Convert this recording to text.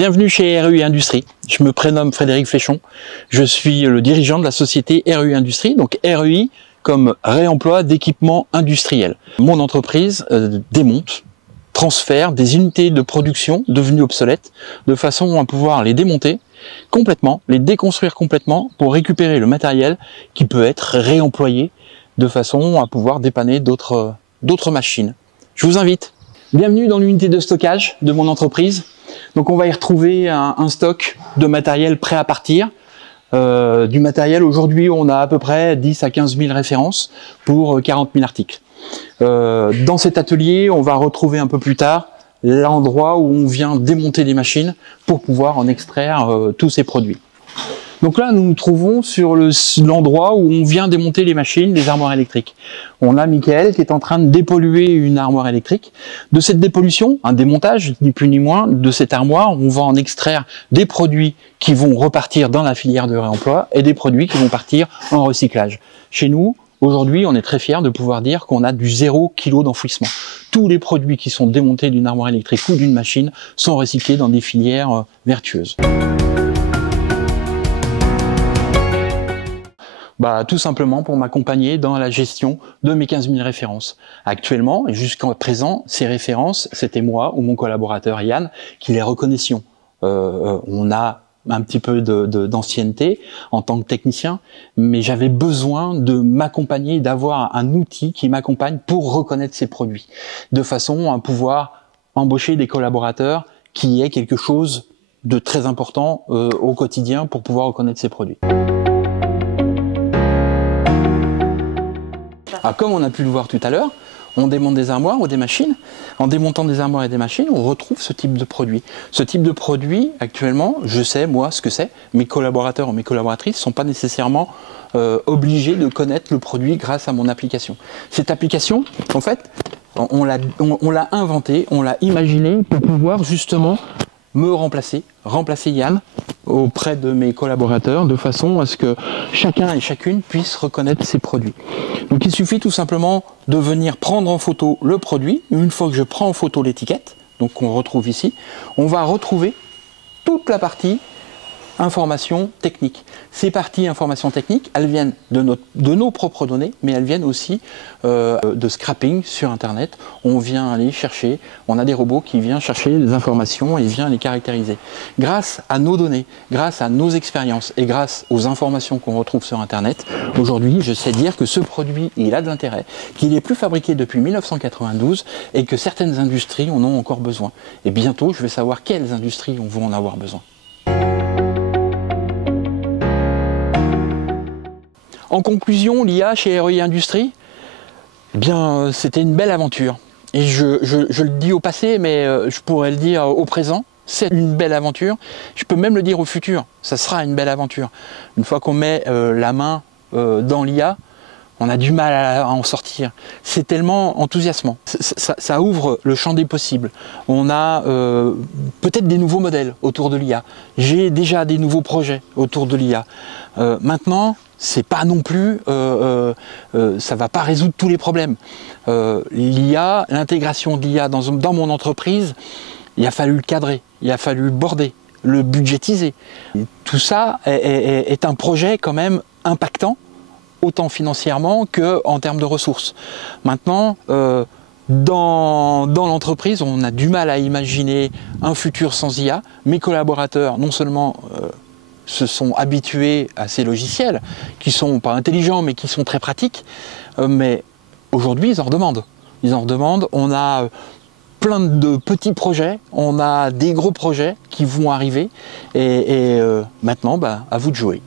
Bienvenue chez REI Industrie. Je me prénomme Frédéric Fléchon. Je suis le dirigeant de la société REI Industrie, donc REI comme réemploi d'équipements industriels. Mon entreprise démonte, transfère des unités de production devenues obsolètes de façon à pouvoir les démonter complètement, les déconstruire complètement pour récupérer le matériel qui peut être réemployé de façon à pouvoir dépanner d'autres machines. Je vous invite. Bienvenue dans l'unité de stockage de mon entreprise. Donc on va y retrouver un stock de matériel prêt à partir. Du matériel, aujourd'hui on a à peu près 10 à 15 000 références pour 40 000 articles. Dans cet atelier, on va retrouver un peu plus tard l'endroit où on vient démonter les machines pour pouvoir en extraire tous ces produits. Donc là, nous nous trouvons sur l'endroit où on vient démonter les machines, les armoires électriques. On a Michael qui est en train de dépolluer une armoire électrique. De cette dépollution, un démontage, ni plus ni moins, de cette armoire, on va en extraire des produits qui vont repartir dans la filière de réemploi et des produits qui vont partir en recyclage. Chez nous, aujourd'hui, on est très fiers de pouvoir dire qu'on a du 0 kg d'enfouissement. Tous les produits qui sont démontés d'une armoire électrique ou d'une machine sont recyclés dans des filières vertueuses. Tout simplement pour m'accompagner dans la gestion de mes 15 000 références. Actuellement, et jusqu'à présent, ces références, c'était moi ou mon collaborateur Yann qui les reconnaissions. On a un petit peu d'ancienneté en tant que technicien, mais j'avais besoin de m'accompagner, d'avoir un outil qui m'accompagne pour reconnaître ces produits, de façon à pouvoir embaucher des collaborateurs qui aient quelque chose de très important au quotidien pour pouvoir reconnaître ces produits. Alors, comme on a pu le voir tout à l'heure, on démonte des armoires ou des machines. En démontant des armoires et des machines, on retrouve ce type de produit. Ce type de produit, actuellement, je sais, moi, ce que c'est. Mes collaborateurs ou mes collaboratrices ne sont pas nécessairement obligés de connaître le produit grâce à mon application. Cette application, en fait, on l'a inventée, on l'a imaginée pour pouvoir justement me remplacer Yann auprès de mes collaborateurs de façon à ce que chacun et chacune puisse reconnaître ses produits. Donc il suffit tout simplement de venir prendre en photo le produit. Une fois que je prends en photo l'étiquette, donc qu'on retrouve ici, on va retrouver toute la partie information technique. Ces parties information technique, elles viennent de nos propres données, mais elles viennent aussi de scrapping sur Internet. On vient aller chercher, on a des robots qui viennent chercher des informations et viennent les caractériser. Grâce à nos données, grâce à nos expériences et grâce aux informations qu'on retrouve sur Internet, aujourd'hui, je sais dire que ce produit, il a de l'intérêt, qu'il n'est plus fabriqué depuis 1992 et que certaines industries en ont encore besoin. Et bientôt, je vais savoir quelles industries vont en avoir besoin. En conclusion, l'IA chez REI Industrie, eh bien, c'était une belle aventure. Et je le dis au passé, mais je pourrais le dire au présent, c'est une belle aventure. Je peux même le dire au futur, ça sera une belle aventure. Une fois qu'on met la main dans l'IA, on a du mal à en sortir. C'est tellement enthousiasmant. Ça ouvre le champ des possibles. On a peut-être des nouveaux modèles autour de l'IA. J'ai déjà des nouveaux projets autour de l'IA. Maintenant, c'est pas non plus, ça va pas résoudre tous les problèmes. L'IA, l'intégration de l'IA dans mon entreprise, il a fallu le cadrer, il a fallu le border, le budgétiser. Et tout ça est un projet quand même impactant, autant financièrement qu'en termes de ressources. Maintenant, dans l'entreprise, on a du mal à imaginer un futur sans IA. Mes collaborateurs, non seulement se sont habitués à ces logiciels, qui sont pas intelligents, mais qui sont très pratiques, mais aujourd'hui, ils en redemandent. Ils en redemandent. On a plein de petits projets, on a des gros projets qui vont arriver, et maintenant, à vous de jouer.